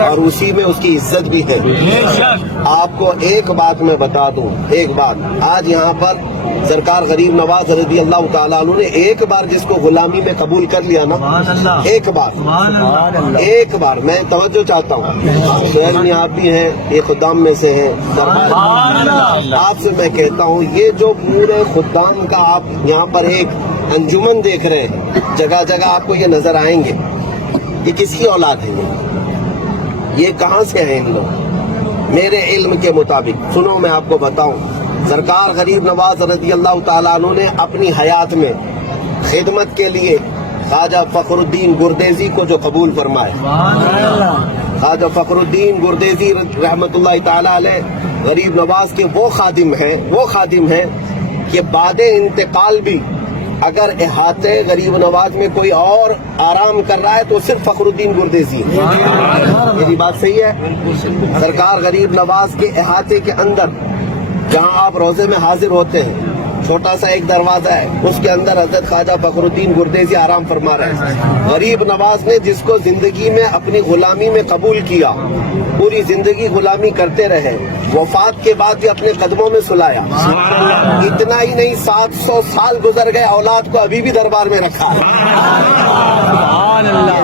اور اسی میں اس کی عزت بھی ہے۔ آپ کو ایک بات میں بتا دوں، ایک بات، آج یہاں پر سرکار غریب نواز رضی اللہ تعالیٰ عنہ نے ایک بار جس کو غلامی میں قبول کر لیا نا، ایک بار میں توجہ چاہتا ہوں، شہر میں آپ بھی ہیں، یہ خدام میں سے ہیں، آپ سے میں کہتا ہوں یہ جو پورے خدام کا آپ یہاں پر ایک انجمن دیکھ رہے ہیں، جگہ جگہ آپ کو یہ نظر آئیں گے، یہ کس کی اولاد ہے؟ یہ کہاں سے ہیں ان لوگ؟ میرے علم کے مطابق سنو، میں آپ کو بتاؤں، سرکار غریب نواز رضی اللہ تعالیٰ عنہ نے اپنی حیات میں خدمت کے لیے خواجہ فخر الدین گردیزی کو جو قبول فرمایا، خواجہ فخر الدین گردیزی رحمت اللہ تعالیٰ علیہ غریب نواز کے وہ خادم ہیں کہ بعد انتقال بھی اگر احاطے غریب نواز میں کوئی اور آرام کر رہا ہے تو صرف فخر الدین گردیزی ہے۔ میری بات صحیح ہے؟ سرکار غریب نواز کے احاطے کے اندر جہاں آپ روزے میں حاضر ہوتے ہیں، چھوٹا سا ایک دروازہ ہے، اس کے اندر حضرت خواجہ فخر الدین گردیزی آرام فرما رہے ہیں۔ غریب نواز نے جس کو زندگی میں اپنی غلامی میں قبول کیا، پوری زندگی غلامی کرتے رہے، وفات کے بعد بھی اپنے قدموں میں سلایا، اتنا ہی نہیں 700 سال گزر گئے، اولاد کو ابھی بھی دربار میں رکھا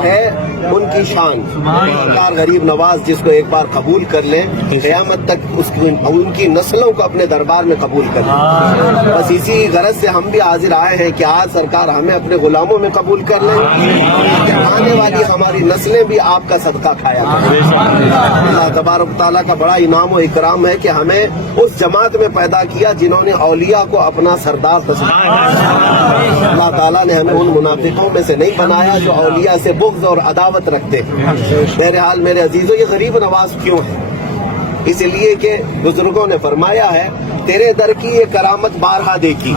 ہے ان کی شان۔ سرکار غریب نواز جس کو ایک بار قبول کر لیں، قیامت تک ان کی نسلوں کو اپنے دربار میں قبول کر لیں۔ بس اسی غرض سے ہم بھی حاضر آئے ہیں کہ آج سرکار ہمیں اپنے غلاموں میں قبول کر لیں کہ آنے والی ہماری نسلیں بھی آپ کا صدقہ کھایا کریں۔ اللہ تبارک تعالیٰ کا بڑا انعام و اکرام ہے کہ ہمیں اس جماعت میں پیدا کیا جنہوں نے اولیاء کو اپنا سردار تصور کیا۔ اللہ تعالیٰ نے ہمیں ان منافقوں میں سے نہیں بنایا جو اولیاء سے بغض اور عداوت رکھتے ہیں۔ بہرحال میرے عزیزوں، یہ غریب نواز کیوں ہے؟ اس لیے کہ بزرگوں نے فرمایا ہے تیرے در کی یہ کرامت بارہا دیکھی،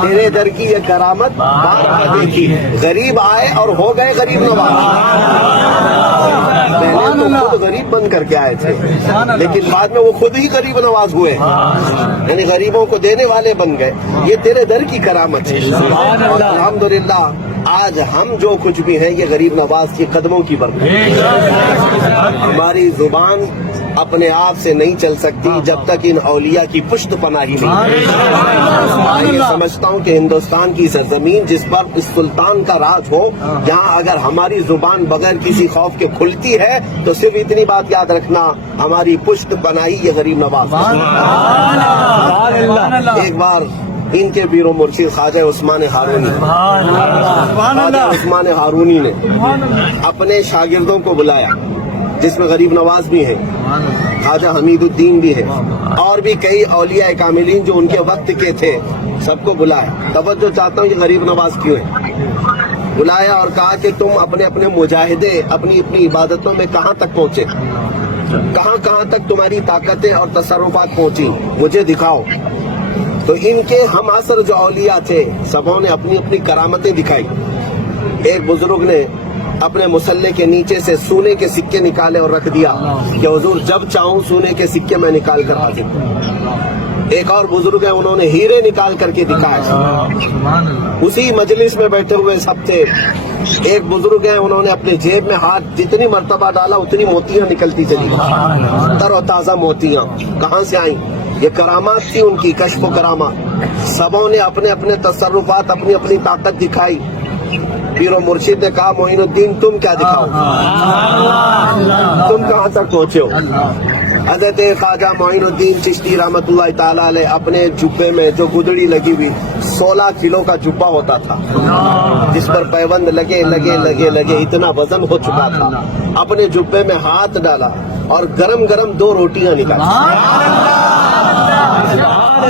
تیرے در کی یہ کرامت بارہا دیکھی، غریب آئے اور ہو گئے غریب نواز۔ پہلے تو خود غریب بن کر کے آئے تھے، لیکن بعد میں وہ خود ہی غریب نواز ہوئے، یعنی غریبوں کو دینے والے بن گئے۔ یہ تیرے در کی کرامت ہے۔ اور الحمدللہ آج ہم جو کچھ بھی ہیں یہ غریب نواز کی قدموں کی برکت۔ ہماری زبان اپنے آپ سے نہیں چل سکتی جب تک ان اولیاء کی پشت پناہی نہیں۔ میں یہ سمجھتا ہوں کہ ہندوستان کی سرزمین جس پر اس سلطان کا راج ہو، جہاں اگر ہماری زبان بغیر کسی خوف کے کھلتی ہے تو صرف اتنی بات یاد رکھنا، ہماری پشت پناہی یہ غریب نواز۔ ایک بار ان کے پیر و مرشد خواجہ عثمان ہارونی نے اپنے شاگردوں کو بلایا، جس میں غریب نواز بھی ہیں، خواجہ حمید الدین بھی ہے، اور بھی کئی اولیاء کاملین جو ان کے وقت کے تھے، سب کو بلایا۔ توجہ چاہتا ہوں کہ غریب نواز کیوں ہے؟ بلایا اور کہا کہ تم اپنے اپنے مجاہدے اپنی اپنی عبادتوں میں کہاں تک پہنچے، کہاں تک تمہاری طاقتیں اور تصرفات پہنچی، مجھے دکھاؤ۔ تو ان کے ہم عصر جو اولیاء تھے سبوں نے اپنی اپنی کرامتیں دکھائی۔ ایک بزرگ نے اپنے مسلح کے نیچے سے سونے کے سکے نکالے اور رکھ دیا کہ حضور جب چاہوں سونے کے سکے میں نکال کر حاضر ہوں۔ ایک اور بزرگ ہیں، انہوں نے ہیرے نکال کر کے دکھائے۔ اسی مجلس میں بیٹھے ہوئے سب تھے۔ ایک بزرگ ہیں، انہوں نے اپنے جیب میں ہاتھ جتنی مرتبہ ڈالا اتنی موتیاں نکلتی چلی گئی، تر و تازہ موتیاں۔ کہاں سے آئیں؟ یہ کرامات تھی ان کی، کشف و کرامات۔ سبوں نے اپنے اپنے تصرفات، اپنی اپنی طاقت دکھائی۔ پیر و مرشد نے کہا معین الدین تم کیا دکھاؤ، تم کہاں تک پہنچے ہو؟ حضرت خواجہ معین الدین چشتی رحمت اللہ تعالیٰ علیہ اپنے جبے میں جو گدڑی لگی ہوئی 16 کلو کا جبہ ہوتا تھا، جس پر پیوند لگے اتنا وزن ہو چکا تھا، اپنے جبے میں ہاتھ ڈالا اور گرم گرم 2 روٹیاں نکالی۔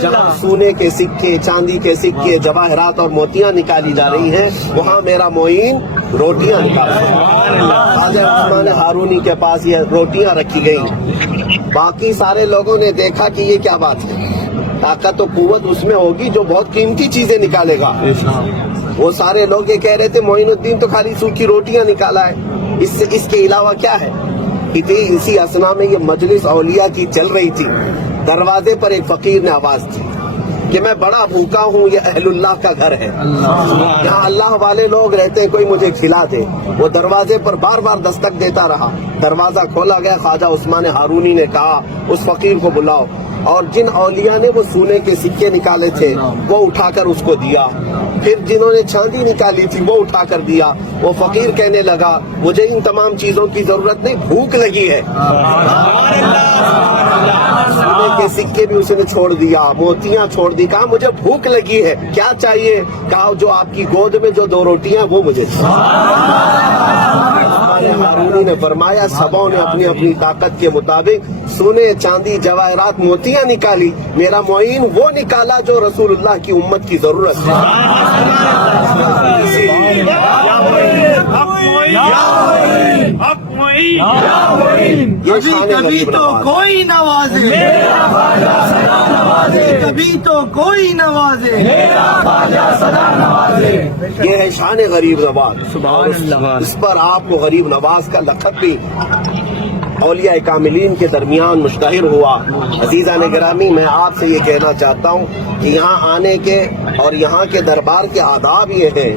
جہاں سونے کے سکے، چاندی کے سکے، جواہرات اور موتیاں نکالی جا رہی ہیں، وہاں میرا معین روٹیاں نکال خواجہ عثمان ہارونی کے پاس یہ روٹیاں رکھی گئی۔ باقی سارے لوگوں نے دیکھا کہ یہ کیا بات ہے، طاقت و قوت اس میں ہوگی جو بہت قیمتی چیزیں نکالے گا۔ وہ سارے لوگ یہ کہہ رہے تھے معین الدین تو خالی سوکھی روٹیاں نکالا ہے، اس کے علاوہ کیا ہے؟ اسی اثنا میں یہ مجلس اولیاء کی چل رہی تھی۔ دروازے پر ایک فقیر نے آواز دی، کہ میں بڑا بھوکا ہوں، یہ اہل اللہ کا گھر ہے، یہاں اللہ والے لوگ رہتے ہیں، کوئی مجھے کھلا دے۔ وہ دروازے پر بار بار دستک دیتا رہا، دروازہ کھولا گیا، خواجہ عثمان ہارونی نے کہا اس فقیر کو بلاؤ، اور جن اولیاء نے وہ سونے کے سکے نکالے تھے وہ اٹھا کر اس کو دیا، پھر جنہوں نے چاندی نکالی تھی وہ اٹھا کر دیا۔ وہ فقیر کہنے لگا مجھے ان تمام چیزوں کی ضرورت نہیں، بھوک لگی ہے۔ سونے کے سکے بھی اس نے چھوڑ دیا، موتیاں چھوڑ دی، کہا مجھے بھوک لگی ہے، کیا چاہیے؟ کہا جو آپ کی گود میں جو 2 روٹیاں وہ مجھے ہارونی نے فرمایا سبوں نے اپنی اپنی طاقت کے مطابق سونے چاندی جواہرات موتیاں نکالی، میرا معین وہ نکالا جو رسول اللہ کی امت کی ضرورت ہے۔ کبھی تو کوئی نوازے، کبھی تو کوئی نوازے، یہ ہے شان غریب نواز، اس پر آپ کو غریب نواز کا لقب بھی اولیاء کاملین کے درمیان مشتہر ہوا۔ عزیزان گرامی، میں آپ سے یہ کہنا چاہتا ہوں کہ یہاں آنے کے اور یہاں کے دربار کے آداب یہ ہیں